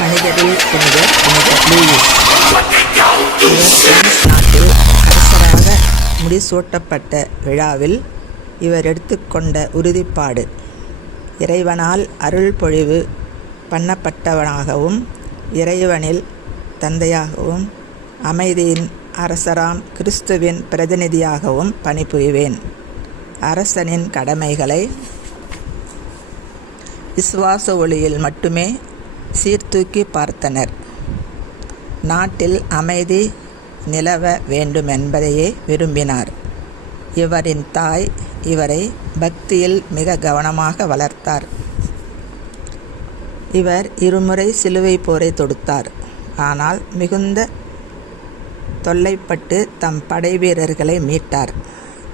மனிதரில் புனிதர் நாட்டில் அரசராக முடிசூட்டப்பட்ட விழாவில் இவர் எடுத்துக்கொண்ட உறுதிப்பாடு இறைவனால் அருள் பொழிவு பண்ணப்பட்டவனாகவும் இறைவனில் தந்தையாகவும் அமைதியின் அரசராம் கிறிஸ்துவின் பிரதிநிதியாகவும் பணிபுரிவேன். அரசனின் கடமைகளை விசுவாச ஒளியில் மட்டுமே சீர்தூக்கி பார்த்தனர். நாட்டில் அமைதி நிலவ வேண்டுமென்பதையே விரும்பினார். இவரின் தாய் இவரை பக்தியில் மிக கவனமாக வளர்த்தார். இவர் இருமுறை சிலுவை போரை தொடுத்தார். ஆனால் மிகுந்த தொல்லைப்பட்டு தம் படைவீரர்களை மீட்டார்.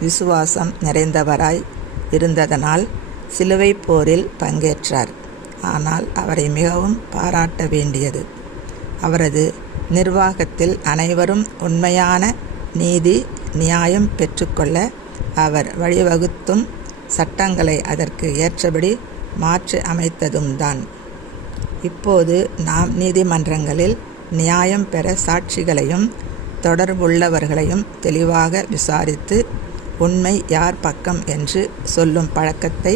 விசுவாசம் நிறைந்தவராய் இருந்ததனால் சிலுவை போரில் பங்கேற்றார். ஆனால் அவரை மிகவும் பாராட்ட வேண்டியது. அவரது நிர்வாகத்தில் அனைவரும் உண்மையான நீதி நியாயம் பெற்றுக்கொள்ள அவர் வழிவகுத்தும் சட்டங்களை அதற்கு ஏற்றபடி மாற்றி அமைத்ததும் தான். இப்போது நாம் நீதிமன்றங்களில் நியாயம் பெற சாட்சிகளையும் தொடர்புள்ளவர்களையும் தெளிவாக விசாரித்து உண்மை யார் பக்கம் என்று சொல்லும் பழக்கத்தை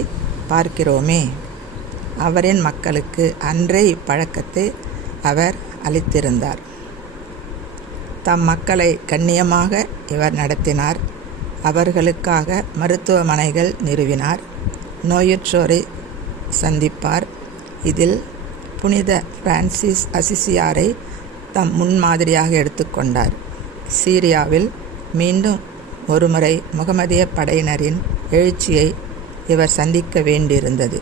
பார்க்கிறோமே. அவரின் மக்களுக்கு அன்றே இப்பழக்கத்தை அவர் அளித்திருந்தார். தம் மக்களை கண்ணியமாக இவர் நடத்தினார். அவர்களுக்காக மருத்துவமனைகள் நிறுவினார். நோயுற்றோரை சந்திப்பார். இதில் புனித பிரான்சிஸ் அசிசியாரை தம் முன்மாதிரியாக எடுத்துக்கொண்டார் சீரியாவில் மீண்டும் ஒருமுறை முகமதிய படையினரின் எழுச்சியை இவர் சந்திக்க வேண்டியிருந்தது.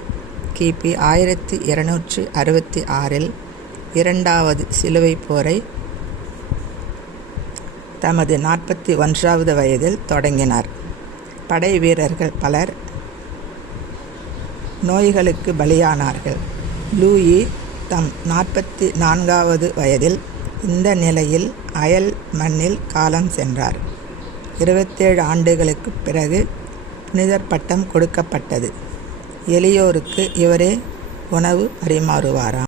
கிபி ஆயிரத்தி இருநூற்றி அறுபத்தி ஆறில் இரண்டாவது சிலுவை போரை தமது நாற்பத்தி ஒன்றாவது வயதில் தொடங்கினார். படை வீரர்கள் பலர் நோய்களுக்கு பலியானார்கள். லூயி தம் நாற்பத்தி நான்காவது வயதில் இந்த நிலையில் அயல் மண்ணில் காலம் சென்றார். இருபத்தேழு ஆண்டுகளுக்கு பிறகு புனிதர் பட்டம் கொடுக்கப்பட்டது. எளியோருக்கு இவரே உணவு பரிமாறுவாராம்